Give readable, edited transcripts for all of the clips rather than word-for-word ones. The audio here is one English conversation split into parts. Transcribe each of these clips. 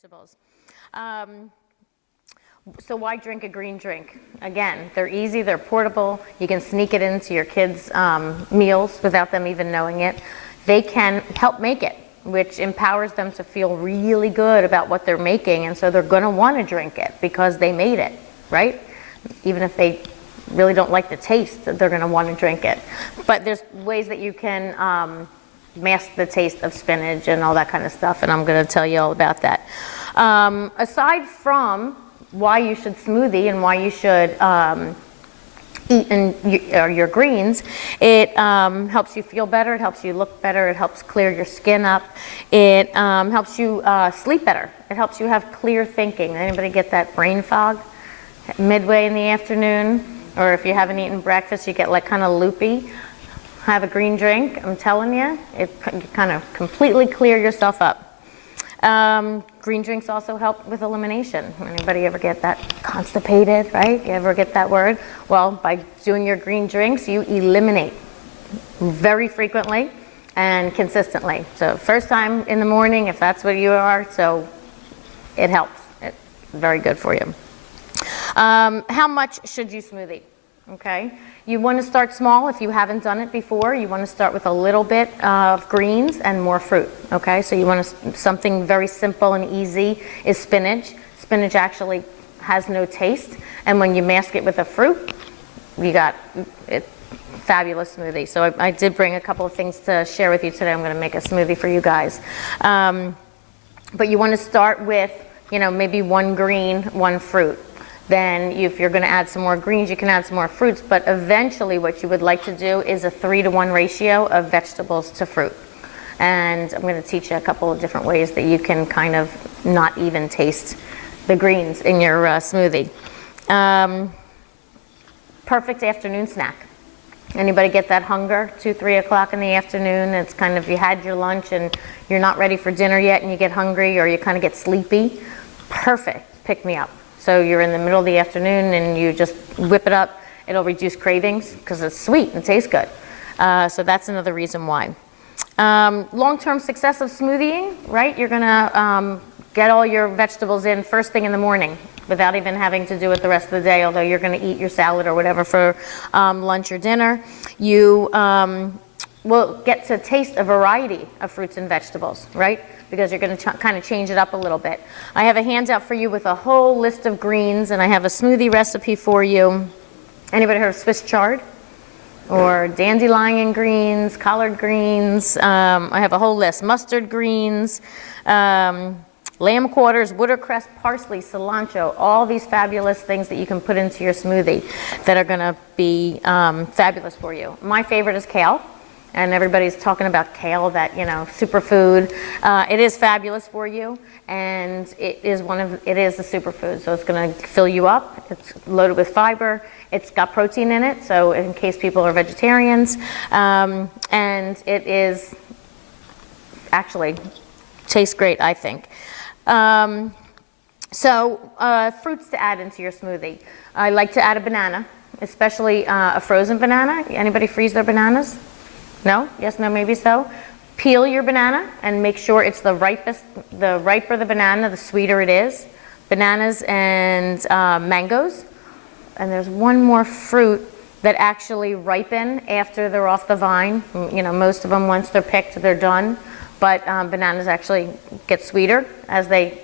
vegetables. So why drink a green drink? Again, they're easy, they're portable. You can sneak it into your kids' meals without them even knowing it. They can help make it, which empowers them to feel really good about what they're making, and so they're going to want to drink it because they made it, right? Even if they really don't like the taste, they're going to want to drink it. But there's ways that you can mask the taste of spinach and all that kind of stuff, and I'm going to tell you all about that. Aside from why you should smoothie and why you should eat your greens, it helps you feel better, it helps you look better, it helps clear your skin up, it helps you sleep better, it helps you have clear thinking. Anybody get that brain fog midway in the afternoon? Or if you haven't eaten breakfast, you get like kind of loopy. Have a green drink, I'm telling you, you kind of completely clear yourself up. Green drinks also help with elimination. Anybody ever get that constipated, right? You ever get that word? Well, by doing your green drinks, you eliminate very frequently and consistently. So first time in the morning, if that's what you are, so it helps. It's very good for you. How much should you smoothie? Okay, you want to start small if you haven't done it before. You want to start with a little bit of greens and more fruit. Okay, so you want something very simple and easy is spinach. Spinach actually has no taste, and when you mask it with a fruit, you got it. Fabulous smoothie. So I did bring a couple of things to share with you today. I'm going to make a smoothie for you guys. But you want to start with, maybe one green, one fruit. Then if you're going to add some more greens, you can add some more fruits, but eventually what you would like to do is a 3-to-1 ratio of vegetables to fruit. And I'm going to teach you a couple of different ways that you can kind of not even taste the greens in your smoothie. Perfect afternoon snack. Anybody get that hunger, 2, 3 o'clock in the afternoon? It's kind of, you had your lunch and you're not ready for dinner yet and you get hungry or you kind of get sleepy. Perfect, pick me up. So you're in the middle of the afternoon and you just whip it up. It'll reduce cravings because it's sweet and tastes good. So that's another reason why. Long-term success of smoothieing, right? You're going to get all your vegetables in first thing in the morning without even having to do it the rest of the day, although you're going to eat your salad or whatever for lunch or dinner. You will get to taste a variety of fruits and vegetables, right? Because you're going to kind of change it up a little bit. I have a handout for you with a whole list of greens, and I have a smoothie recipe for you. Anybody heard of Swiss chard? Or dandelion greens, collard greens. I have a whole list. Mustard greens, lamb quarters, watercress, parsley, cilantro, all these fabulous things that you can put into your smoothie that are going to be fabulous for you. My favorite is kale. And everybody's talking about kale, that superfood. It is fabulous for you, and it is a superfood. So it's going to fill you up. It's loaded with fiber. It's got protein in it, so in case people are vegetarians, and it is actually tastes great, I think. Fruits to add into your smoothie. I like to add a banana, especially a frozen banana. Anybody freeze their bananas? No? Yes, no, maybe so. Peel your banana and make sure it's the ripest. The riper the banana, the sweeter it is. Bananas and mangoes. And there's one more fruit that actually ripen after they're off the vine. Most of them, once they're picked, they're done. But bananas actually get sweeter as they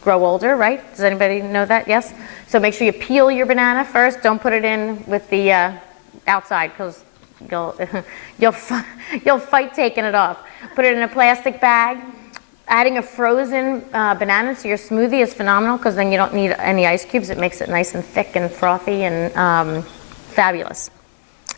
grow older, right? Does anybody know that? Yes? So make sure you peel your banana first. Don't put it in with the outside, because you'll fight taking it off. Put it in a plastic bag. Adding a frozen banana to your smoothie is phenomenal, because then you don't need any ice cubes. It makes it nice and thick and frothy and fabulous.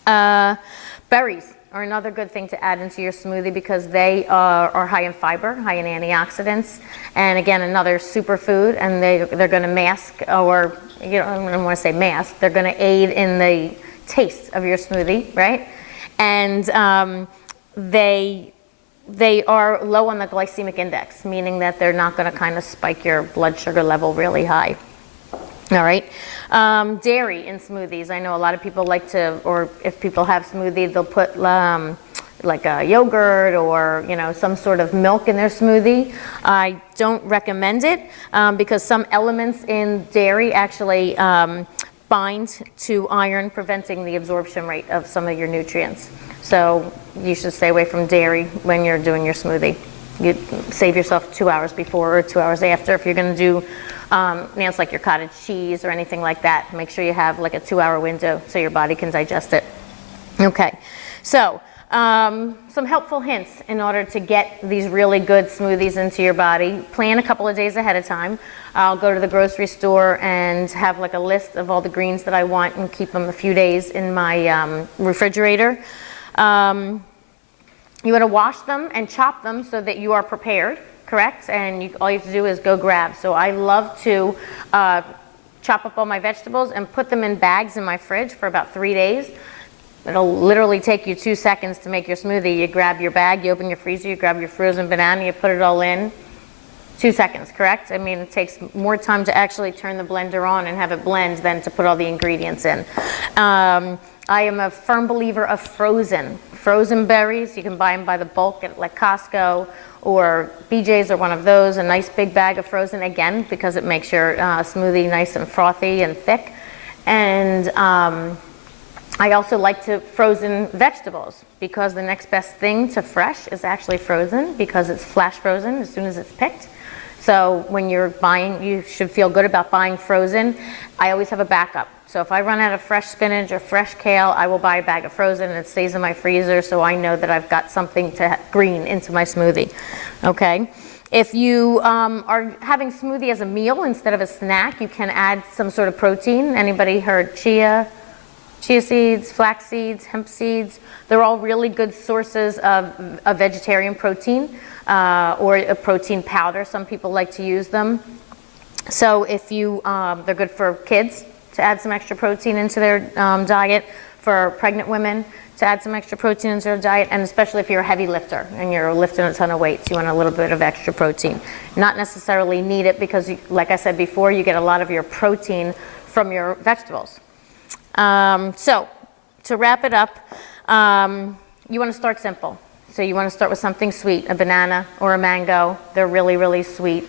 Berries are another good thing to add into your smoothie, because they are high in fiber, high in antioxidants, and again, another superfood. And they're going to mask, or I don't want to say mask, they're going to aid in the taste of your smoothie, right? And they are low on the glycemic index, meaning that they're not going to kind of spike your blood sugar level really high. All right. Dairy in smoothies. I know a lot of people like to, or if people have smoothie, they'll put like a yogurt or, you know, some sort of milk in their smoothie. I don't recommend it because some elements in dairy actually bind to iron, preventing the absorption rate of some of your nutrients. So you should stay away from dairy when you're doing your smoothie. You save yourself 2 hours before or 2 hours after. If you're going to do, it's like your cottage cheese or anything like that, make sure you have like a 2-hour window so your body can digest it. Okay, so some helpful hints in order to get these really good smoothies into your body. Plan a couple of days ahead of time. I'll go to the grocery store and have like a list of all the greens that I want and keep them a few days in my refrigerator. You want to wash them and chop them so that you are prepared, correct? And all you have to do is go grab. So I love to chop up all my vegetables and put them in bags in my fridge for about 3 days. It'll literally take you 2 seconds to make your smoothie. You grab your bag, you open your freezer, you grab your frozen banana, you put it all in. 2 seconds, correct? I mean, it takes more time to actually turn the blender on and have it blend than to put all the ingredients in. I am a firm believer of frozen berries. You can buy them by the bulk at like Costco or BJ's or one of those, a nice big bag of frozen, again, because it makes your smoothie nice and frothy and thick. And I also like to frozen vegetables because the next best thing to fresh is actually frozen because it's flash frozen as soon as it's picked. So when you're buying, you should feel good about buying frozen. I always have a backup. So if I run out of fresh spinach or fresh kale, I will buy a bag of frozen and it stays in my freezer so I know that I've got something to green into my smoothie. Okay? If you are having smoothie as a meal instead of a snack, you can add some sort of protein. Anybody heard chia seeds, flax seeds, hemp seeds? They're all really good sources of a vegetarian protein or a protein powder. Some people like to use them. So if you, they're good for kids to add some extra protein into their diet, for pregnant women to add some extra protein into their diet, and especially if you're a heavy lifter and you're lifting a ton of weights, you want a little bit of extra protein. Not necessarily need it because, like I said before, you get a lot of your protein from your vegetables. So to wrap it up, you want to start simple. So you want to start with something sweet, a banana or a mango. They're really, really sweet.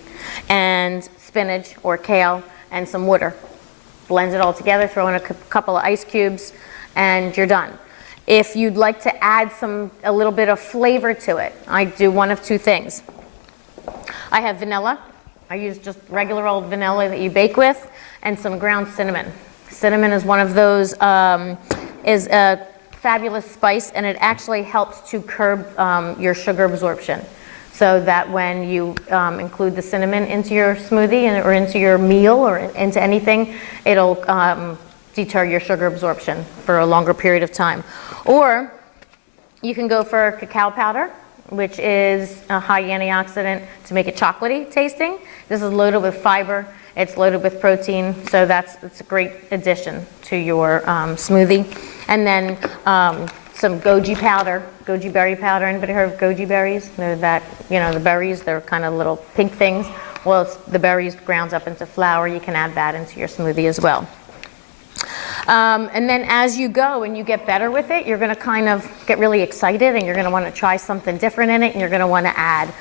And spinach or kale and some water. Blend it all together, throw in a couple of ice cubes, and you're done. If you'd like to add a little bit of flavor to it, I do one of two things. I have vanilla. I use just regular old vanilla that you bake with, and some ground cinnamon. Cinnamon is one of those, is a fabulous spice, and it actually helps to curb your sugar absorption. So that when you include the cinnamon into your smoothie or into your meal or into anything, it'll deter your sugar absorption for a longer period of time. Or you can go for cacao powder, which is a high antioxidant to make it chocolatey tasting. This is loaded with fiber. It's loaded with protein, so it's a great addition to your smoothie. And then some goji powder, goji berry powder. Anybody heard of goji berries? They're that, the berries, they're kind of little pink things. Well, it's the berries ground up into flour. You can add that into your smoothie as well. And then as you go and you get better with it, you're going to kind of get really excited and you're going to want to try something different in it, and you're going to want to add.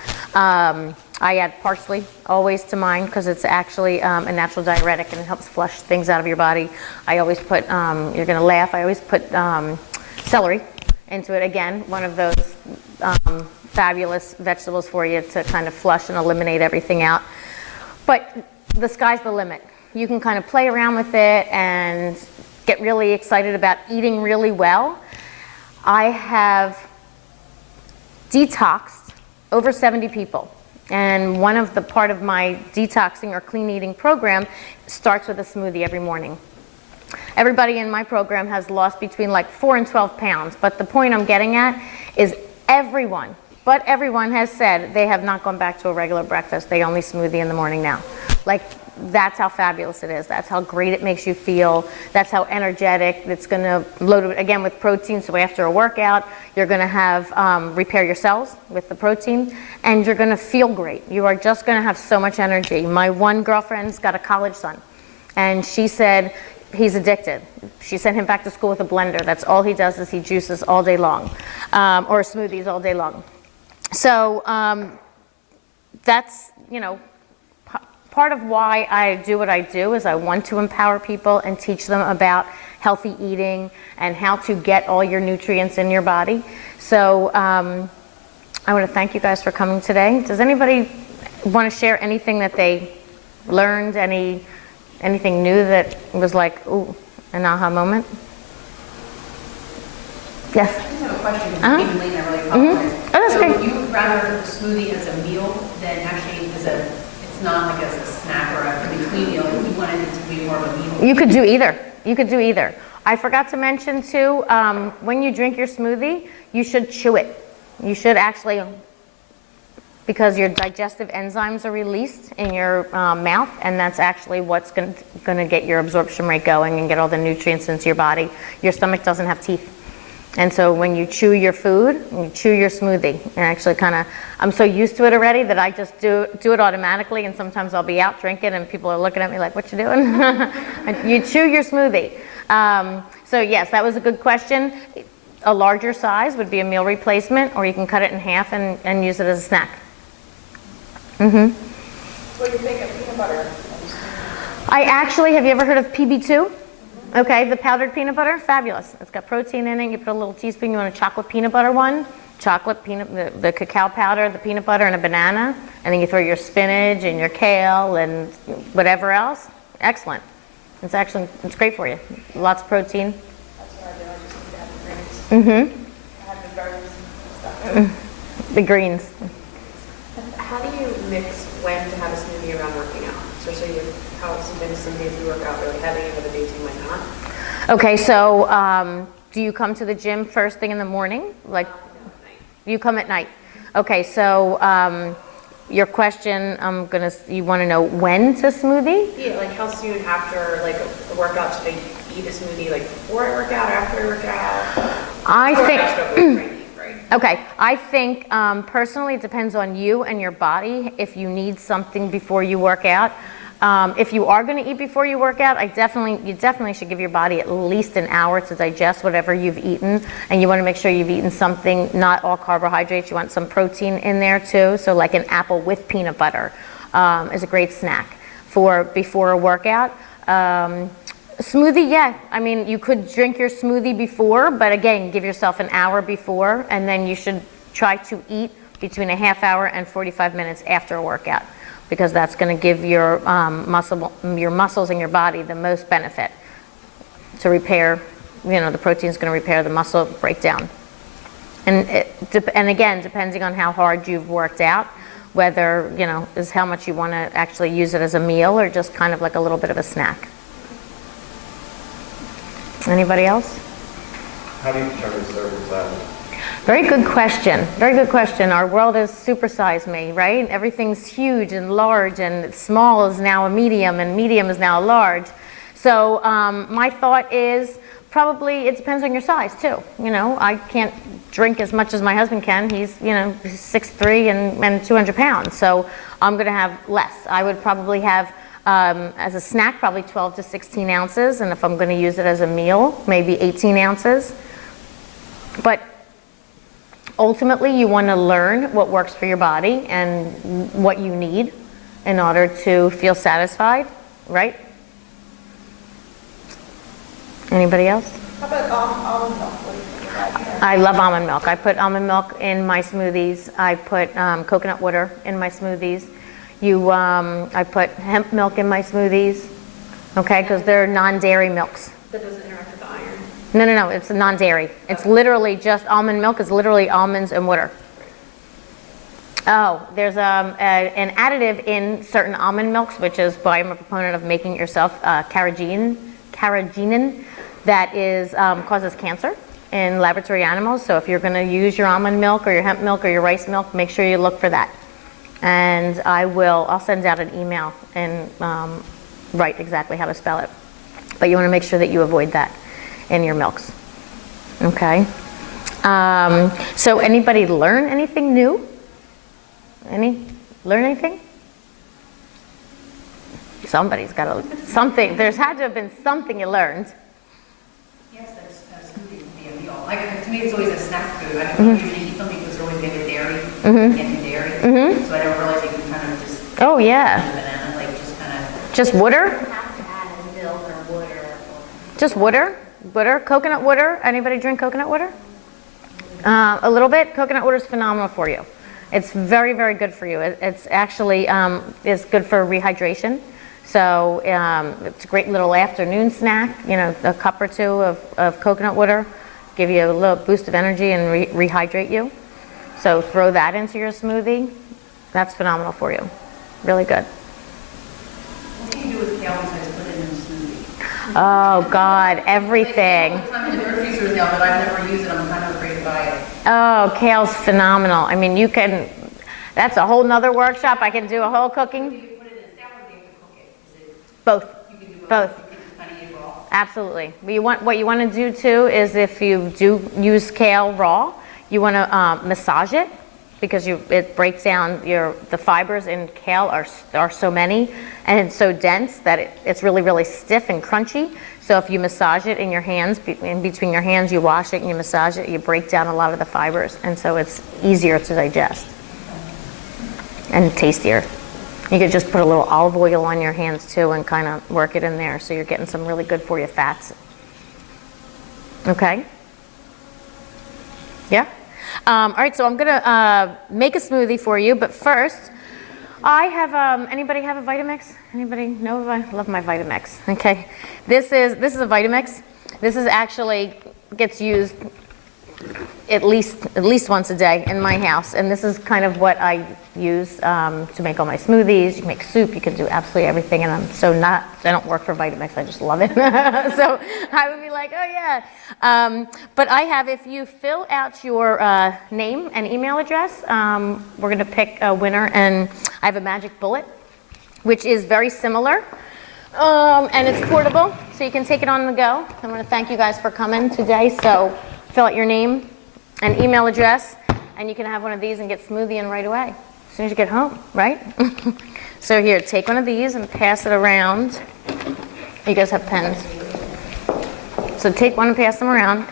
I add parsley always to mine because it's actually a natural diuretic and it helps flush things out of your body. I always put, you're going to laugh, I always put celery into it. Again, one of those fabulous vegetables for you to kind of flush and eliminate everything out. But the sky's the limit. You can kind of play around with it and get really excited about eating really well. I have detoxed over 70 people. And part of my detoxing or clean eating program starts with a smoothie every morning. Everybody in my program has lost between like 4 and 12 pounds. But the point I'm getting at is everyone has said they have not gone back to a regular breakfast. They only smoothie in the morning now. Like, that's how fabulous it is. That's how great it makes you feel. That's how energetic. It's going to load it again with protein. So after a workout, you're going to have repair your cells with the protein, and you're going to feel great. You are just going to have so much energy. My one girlfriend's got a college son, and she said he's addicted. She sent him back to school with a blender. That's all he does, is he juices all day long, or smoothies all day long. So that's, you know, part of why I do what I do is I want to empower people and teach them about healthy eating and how to get all your nutrients in your body. So I want to thank you guys for coming today. Does anybody want to share anything that they learned, anything new that was like, ooh, an aha moment? Yes? I just have a question. Even Lane, I really apologize. Oh, that's great. So you would rather the smoothie as a meal than actually it's not like as a snack or a between meal. You wanted it to be more of a meal. You could do either. You could do either. I forgot to mention too, when you drink your smoothie, you should chew it. You should actually, because your digestive enzymes are released in your mouth, and that's actually what's going to get your absorption rate going and get all the nutrients into your body. Your stomach doesn't have teeth. And so when you chew your food, you chew your smoothie. And actually I'm so used to it already that I just do it automatically, and sometimes I'll be out drinking and people are looking at me like, what you doing? You chew your smoothie. So yes, that was a good question. A larger size would be a meal replacement, or you can cut it in half and use it as a snack. What do you think of peanut butter? Have you ever heard of PB2? Okay, the powdered peanut butter, fabulous. It's got protein in it. You put a little teaspoon, you want a chocolate peanut butter one, the cacao powder, the peanut butter, and a banana, and then you throw your spinach and your kale and whatever else. Excellent. It's great for you. Lots of protein. That's what I do. I just need to have the greens. I have the gardens and stuff. The greens. How do you mix when to have a smoothie around working out? Especially with how sometimes some days you work out really heavy and other days you might not. Okay, so do you come to the gym first thing in the morning? Like, you come at night. Okay, so your question, you want to know when to smoothie? Yeah, like how soon after like a workout should I eat a smoothie? Like before I work out, after I work out? I think. Right? Okay, I think personally it depends on you and your body if you need something before you work out. If you are going to eat before you work out, you definitely should give your body at least an hour to digest whatever you've eaten, and you want to make sure you've eaten something, not all carbohydrates. You want some protein in there too. So like an apple with peanut butter is a great snack for before a workout. Smoothie, yeah. I mean, you could drink your smoothie before, but again, give yourself an hour before, and then you should try to eat between a half hour and 45 minutes after a workout, because that's going to give your muscles in your body the most benefit to repair. The protein is going to repair the muscle breakdown. And again, depending on how hard you've worked out, whether is how much you want to actually use it as a meal or just kind of like a little bit of a snack. Anybody else? How do you determine serving size? Very good question. Very good question. Our world has supersized me, right? Everything's huge and large, and small is now a medium, and medium is now a large. So my thought is probably it depends on your size too. I can't drink as much as my husband can. He's 6'3" and 200 pounds. So I'm going to have less. I would probably have as a snack probably 12 to 16 ounces, and if I'm going to use it as a meal, maybe 18 ounces. But ultimately, you want to learn what works for your body and what you need in order to feel satisfied, right? Anybody else? How about almond milk? What do you think about that? I love almond milk. I put almond milk in my smoothies. I put coconut water in my smoothies. I put hemp milk in my smoothies, okay, because they're non-dairy milks. That doesn't interact with the iron. No, it's non-dairy. It's literally just almond milk is literally almonds and water. Oh, there's an additive in certain almond milks, which is why I'm a proponent of making it yourself, carrageenan, that is causes cancer in laboratory animals. So if you're going to use your almond milk or your hemp milk or your rice milk, make sure you look for that. And I'll send out an email and write exactly how to spell it. But you want to make sure that you avoid that in your milks. Okay. So anybody learn anything new? Learn anything? somebody's got something, there's had to have been something you learned. Yes, that's a smoothie would be a meal. Like, to me, it's always a snack food. I Mm-hmm. don't usually eat something because they're always made with dairy, can't do dairy. So I don't realize you can kind of just, Oh, yeah. banana, like, just kind of, Just water? You have to add milk or water or. Just water? Water? Coconut water? Anybody drink coconut water? A little bit. Coconut water is phenomenal for you. It's very, very good for you. It's actually is good for rehydration. So it's a great little afternoon snack. You know, a cup or two of coconut water, give you a little boost of energy and rehydrate you. So throw that into your smoothie. That's phenomenal for you. Really good. what can you do with kale besides put it in a smoothie? Oh God, everything. All the time in the grocery store now, but I've never used it. I'm kind of afraid to buy it. Oh, kale's phenomenal. I mean, you can, that's a whole nother workshop. I can do a whole cooking. Do you put it in a salad or do you have to cook it? Is it, Both. you can do Both. You can just kind of eat it raw? Absolutely. What you want to do too is if you do use kale raw, you want to massage it because it breaks down the fibers in kale are so many and it's so dense that it's really, really stiff and crunchy. So if you massage it in your hands, in between your hands, you wash it and you massage it, you break down a lot of the fibers, and so it's easier to digest and tastier. You could just put a little olive oil on your hands too and kind of work it in there so you're getting some really good for you fats. Okay? Yeah? All right, so I'm gonna make a smoothie for you, but first, I have, anybody have a Vitamix? Anybody know? I love my Vitamix, okay? This is a Vitamix. This is actually, gets used at least once a day in my house, and this is kind of what I use to make all my smoothies. You can make soup, you can do absolutely everything, and I don't work for Vitamix, I just love it. So I would be like, oh yeah. But I have, if you fill out your name and email address, we're gonna pick a winner, and I have a magic bullet, which is very similar. And it's portable, so you can take it on the go. I want to thank you guys for coming today. So fill out your name and email address, and you can have one of these and get smoothie in right away as soon as you get home, right? So here, take one of these and pass it around. You guys have pens. So take one and pass them around.